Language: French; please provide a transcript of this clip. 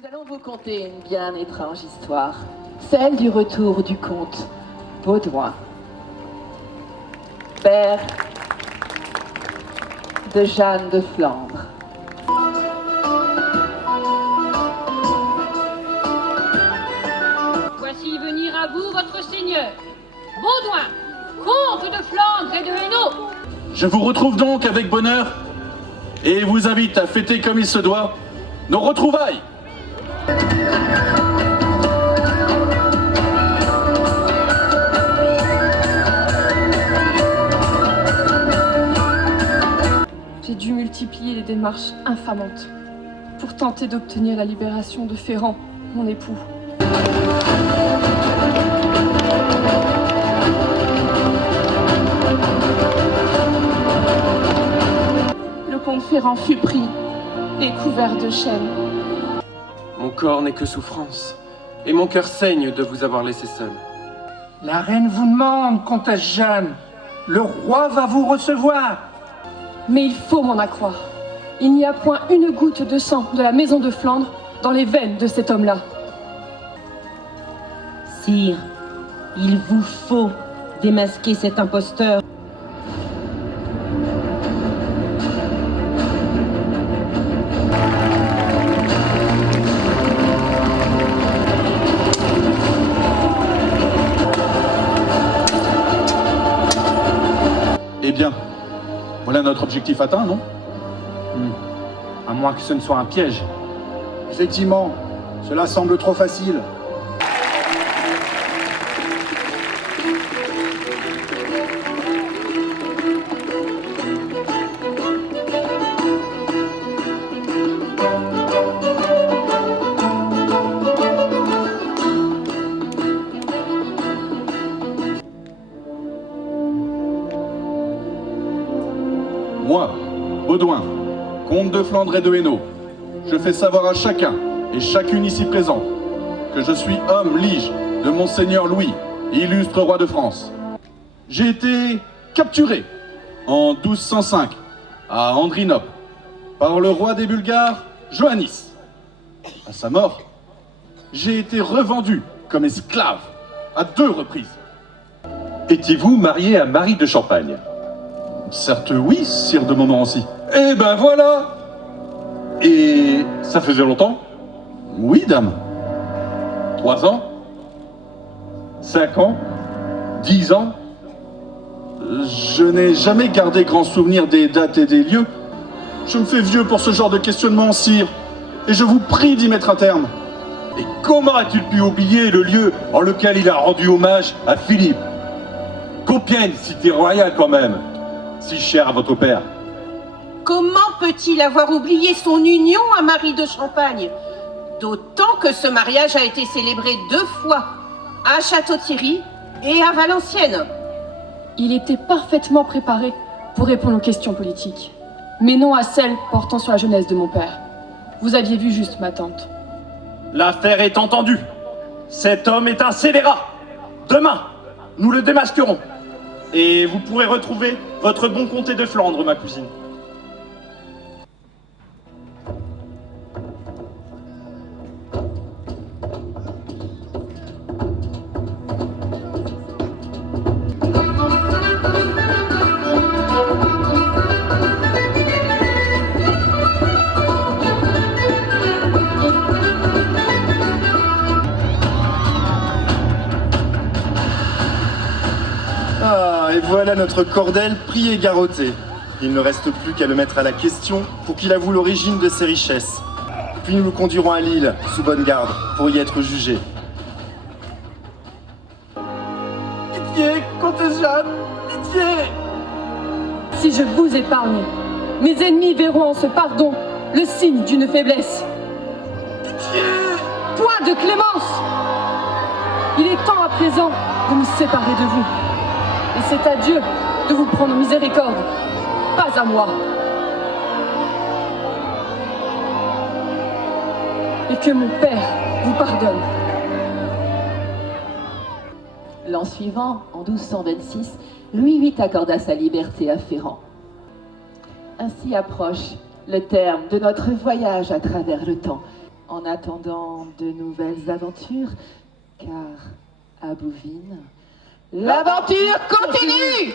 Nous allons vous conter une bien étrange histoire, celle du retour du comte Baudouin, père de Jeanne de Flandre. Voici venir à vous votre seigneur, Baudouin, comte de Flandre et de Hainaut. Je vous retrouve donc avec bonheur et vous invite à fêter comme il se doit nos retrouvailles. J'ai dû multiplier les démarches infamantes pour tenter d'obtenir la libération de Ferrand, mon époux. Le comte Ferrand fut pris et couvert de chaînes. Mon corps n'est que souffrance, et mon cœur saigne de vous avoir laissé seul. La reine vous demande, comtesse Jeanne. Le roi va vous recevoir. Mais il faut m'en accroire. Il n'y a point une goutte de sang de la maison de Flandre dans les veines de cet homme-là. Sire, il vous faut démasquer cet imposteur. Eh bien, voilà notre objectif atteint, non? À moins que ce ne soit un piège. Effectivement, cela semble trop facile. Moi, Baudouin, comte de Flandre et de Hainaut, je fais savoir à chacun et chacune ici présente que je suis homme lige de Monseigneur Louis, illustre roi de France. J'ai été capturé en 1205 à Andrinople par le roi des Bulgares, Joannis. À sa mort, j'ai été revendu comme esclave à 2 reprises. Étiez-vous marié à Marie de Champagne? Certes oui, sire de Montmorency. Eh ben voilà! Et ça faisait longtemps? Oui, dame. 3 ans? 5 ans? 10 ans? Je n'ai jamais gardé grand souvenir des dates et des lieux. Je me fais vieux pour ce genre de questionnement, sire, et je vous prie d'y mettre un terme. Et comment a-t-il pu oublier le lieu en lequel il a rendu hommage à Philippe? Compiègne, cité royale quand même, si chère à votre père. Comment peut-il avoir oublié son union à Marie de Champagne? D'autant que ce mariage a été célébré 2 fois, à Château-Thierry et à Valenciennes. Il était parfaitement préparé pour répondre aux questions politiques, mais non à celles portant sur la jeunesse de mon père. Vous aviez vu juste, ma tante. L'affaire est entendue. Cet homme est un scélérat. Demain, nous le démasquerons. Et vous pourrez retrouver votre bon comté de Flandre, ma cousine. Ah, et voilà notre cordel pris et garrotté. Il ne reste plus qu'à le mettre à la question pour qu'il avoue l'origine de ses richesses. Puis nous le conduirons à Lille, sous bonne garde, pour y être jugé. Pitié, comtesse Jeanne, pitié! Si je vous épargne, mes ennemis verront en ce pardon le signe d'une faiblesse. Pitié! Point de clémence! Il est temps à présent de nous séparer de vous. Et c'est à Dieu de vous prendre miséricorde, pas à moi. Et que mon père vous pardonne. L'an suivant, en 1226, Louis VIII accorda sa liberté à Ferrand. Ainsi approche le terme de notre voyage à travers le temps. en attendant de nouvelles aventures, car à Bouvines, l'aventure continue!